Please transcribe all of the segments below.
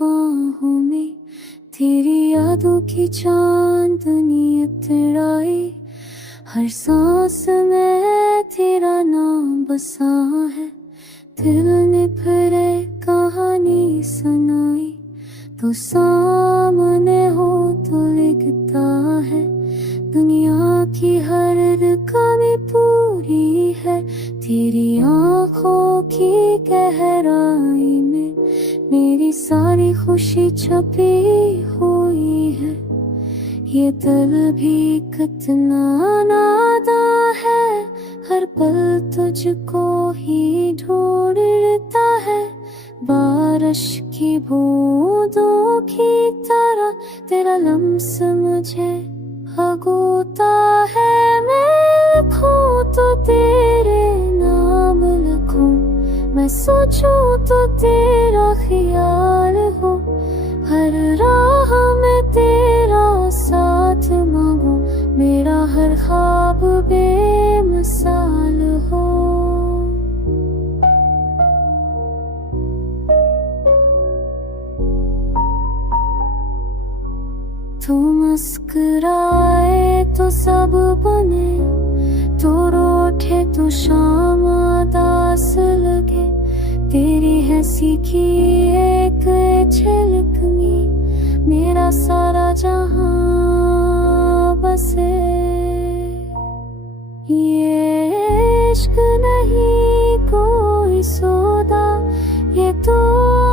बाहों में, तेरी यादों की चांदनी इतराई। हर सांस में तेरा नाम बसा है, दिल ने फिर एक कहानी सुनाई। तो सामने हो तो लिखता है, दुनिया की हर कमी पूरी है। तेरी आँखों की गहराई में मेरी सारी खुशी छुपी हुई है। ये दिल भी कितना नादा है, हर पल तुझको ही ढूंढता है। बारिश की बूंदों की तरह तेरा लम्स मुझे भगोता है। मैं लिखूं तो तेरे नाम लिखूं, मैं सोचूं तो तेरा ख्याल हो। हर राह में तेरा साथ मांगूं, मेरा हर ख्वाब बेमिसाल हो। तू मुस्कुराए तो सब बने, तू रूठे तो शाम उदास लगे। तेरी हंसी की एक झलक में मेरा सारा जहां बसे। ये इश्क नहीं कोई सौदा, ये तो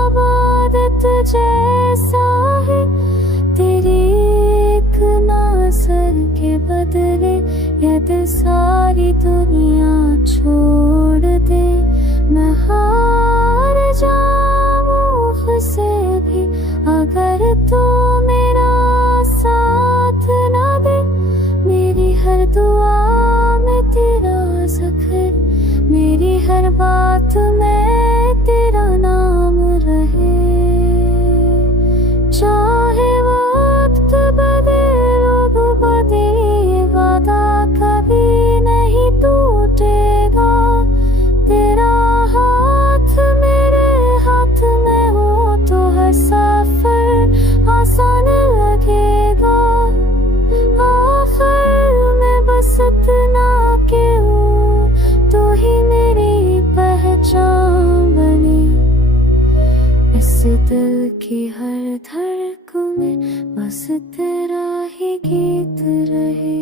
इबादत जैसा है। तेरी एक नज़र के बदले ये दिल सारी दुनिया छोड़ दे। मैं हार जाऊं खुद भी अगर तू मेरा साथ ना दे। मेरी हर दुआ में तेरा ज़िक्र, मेरी हर बात में तेरा नाम रहे। चाहे वक्त बदले लोग बदले, वादा कभी नहीं टूटेगा। तेरा हाथ मेरे हाथ में हो तो हर सफर आसान लगेगा। आखिर में बस इतना के हो तो ही मेरी पहचान बनी। इस दिल की हर धड़कन में बस तेरा ही गीत रहे।